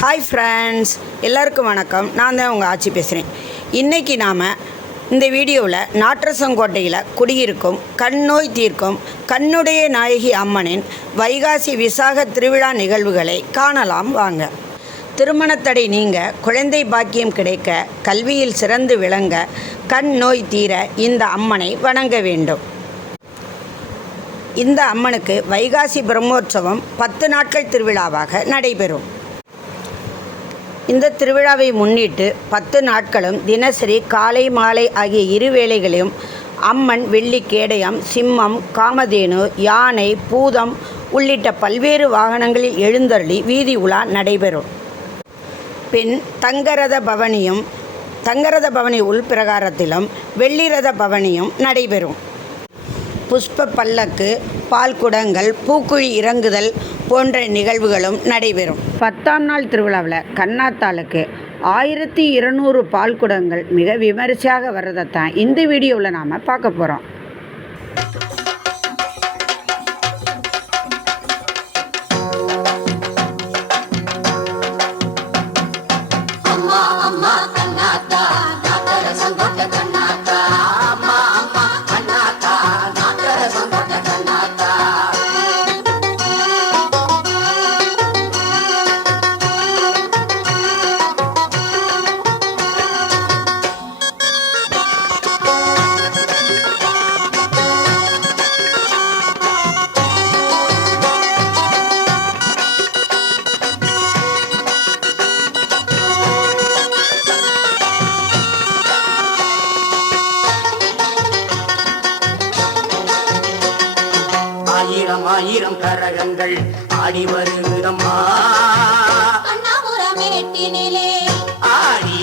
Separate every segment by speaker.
Speaker 1: Hi friends எல்லாருக்கும் வணக்கம். நான் தான் உங்கள் ஆட்சி பேசுகிறேன் இன்றைக்கி நாம் இந்த வீடியோவில் நாற்றசங்கோட்டையில் குடியிருக்கும் கண் நோய் தீர்க்கும் கண்ணுடைய நாயகி அம்மனின் வைகாசி விசாக திருவிழா நிகழ்வுகளை காணலாம் வாங்க. திருமணத்தடை நீங்க குழந்தை பாக்கியம் கிடைக்க கல்வியில் சிறந்து விளங்க கண் நோய் தீர இந்த அம்மனை வணங்க வேண்டும். இந்த அம்மனுக்கு வைகாசி பிரம்மோற்சவம் பத்து நாட்கள் திருவிழாவாக நடைபெறும். இந்த திருவிழாவை முன்னிட்டு பத்து நாட்களும் தினசரி காலை மாலை ஆகிய இரு வேளைகளையும் அம்மன் வெள்ளி கேடயம் சிம்மம் காமதேனு யானை பூதம் உள்ளிட்ட பல்வேறு வாகனங்களில் எழுந்தருளி வீதி உலா நடைபெறும். பின் தங்கரத பவனியும் தங்கரத பவனி உள்பிரகாரத்திலும் வெள்ளிரத பவனியும் நடைபெறும். புஷ்ப பல்லக்கு பால் குடங்கள் பூக்குழி இறங்குதல் போன்ற நிகழ்வுகளும் நடைபெறும். பத்தாம் நாள் திருவிழாவில் கண்ணாத்தாளுக்கு ஆயிரத்தி இருநூறு பால் குடங்கள் மிக விமரிசையாக வர்றதை தான் இந்த வீடியோவில் நாம் பார்க்க போகிறோம்
Speaker 2: ஆயிரம் கரகங்கள் ஆடி
Speaker 3: கண்ணாபுரமேட்டினிலே
Speaker 2: ஆடி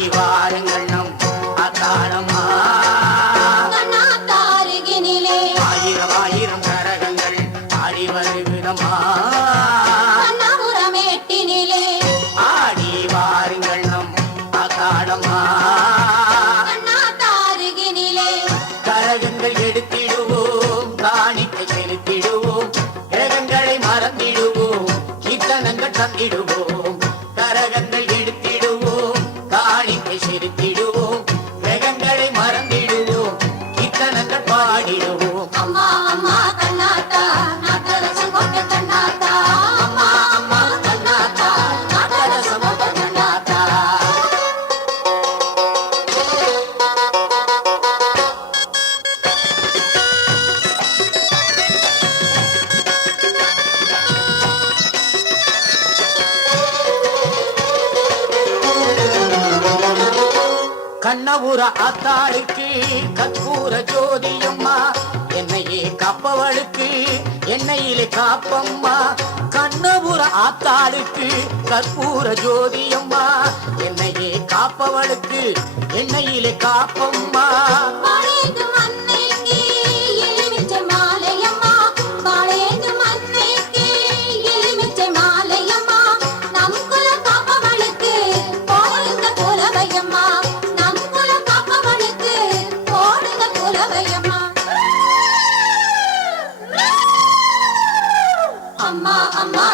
Speaker 3: মহিষের পিড়ু
Speaker 2: கற்பூர அத்தாளுக்கு கற்பூர ஜோதியம்மா. என்னையே காப்பவளுக்கு என்னையிலே காப்பம்மா. கண்ணபுர ஆத்தாளுக்கு கற்பூர ஜோதியம்மா. என்னையே காப்பவளுக்கு என்னையிலே காப்பம்மா.
Speaker 3: போடுங்க அம்மா அம்மா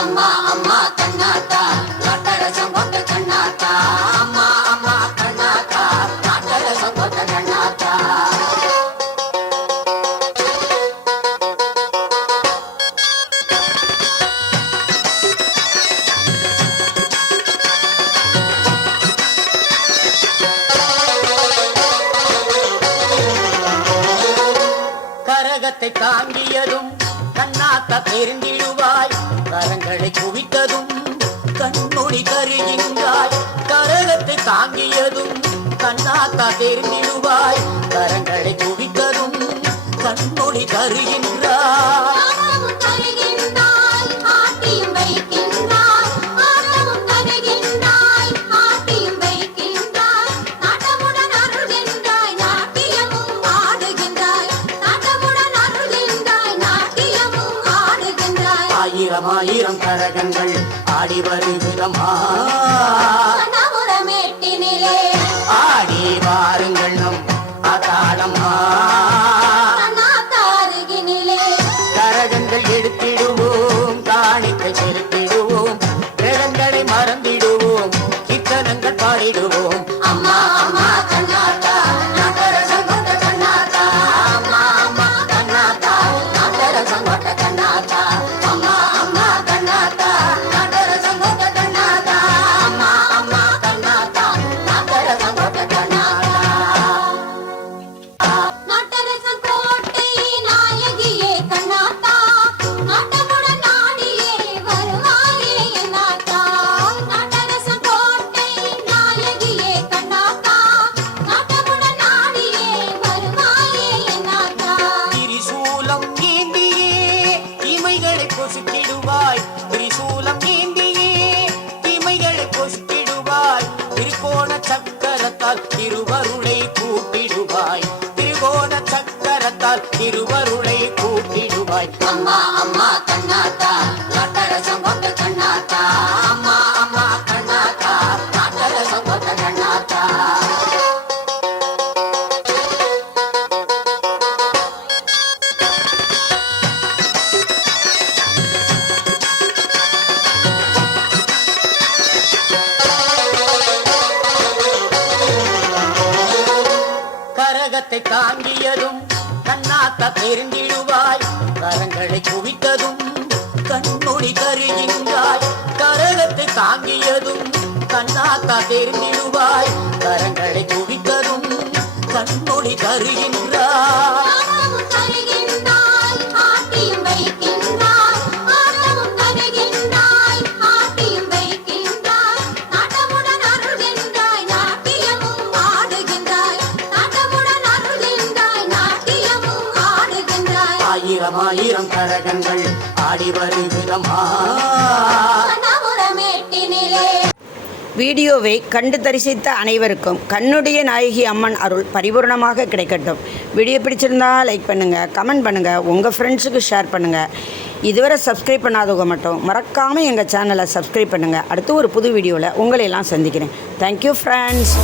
Speaker 3: அம்மா அம்மா தன்னாத்தா காட்டரசம் போட்ட கண்ணாத்தா. அம்மா அம்மா கண்ணாத்தா காட்டரசம் போட்ட கண்ணாத்தா.
Speaker 2: கரகத்தை தாங்கியதும் காத்த தெரிந்திடுவாய் கரங்களை குவித்ததும் கண்மொழி கருகின்றாய். கரகத்தை தாங்கியதும் கண்ணாத்தா தெரிந்திடுவாய் கரங்களை குவித்ததும் கண்மொழி
Speaker 3: கருகின்ற
Speaker 2: ஆயிரம் கரகங்கள் ஆடி வருகிறமா? ஆடி வாருங்கள் நம் அதாளம்மா சக்கரத்தால் திருவருளை கூட்டிடுவாய். திருகோண சக்கரத்தால் திருவருளை கரகத்தை தாங்கியதும் கண்ணாத்த தெரிந்திடுவாய். கரங்களை குவித்ததும் கண்மொழி கருகின்றாய் கரகத்தை தாங்கியதும் கண்ணாத்தா தெரிந்திடுவாய். கரங்களை குவித்ததும் கண்மொழி
Speaker 3: கருகி ஆடுகின்றாய்
Speaker 2: ஆயிரம் ஆயிரம் கரகங்கள் ஆடி வருகிறமா?
Speaker 1: வீடியோவை கண்டு தரிசித்த அனைவருக்கும் கண்ணுடைய நாயகி அம்மன் அருள் பரிபூர்ணமாக கிடைக்கட்டும். வீடியோ பிடிச்சிருந்தா லைக் பண்ணுங்கள் கமெண்ட் பண்ணுங்கள் உங்கள் ஃப்ரெண்ட்ஸுக்கு ஷேர் பண்ணுங்கள் இதுவரை சப்ஸ்கிரைப் பண்ணாதவங்க மட்டும் மறக்காமல் எங்கள் சேனலை சப்ஸ்கிரைப் பண்ணுங்கள் அடுத்து ஒரு புது வீடியோவில் உங்களை எல்லாம் சந்திக்கிறேன் தேங்க்யூ ஃப்ரெண்ட்ஸ்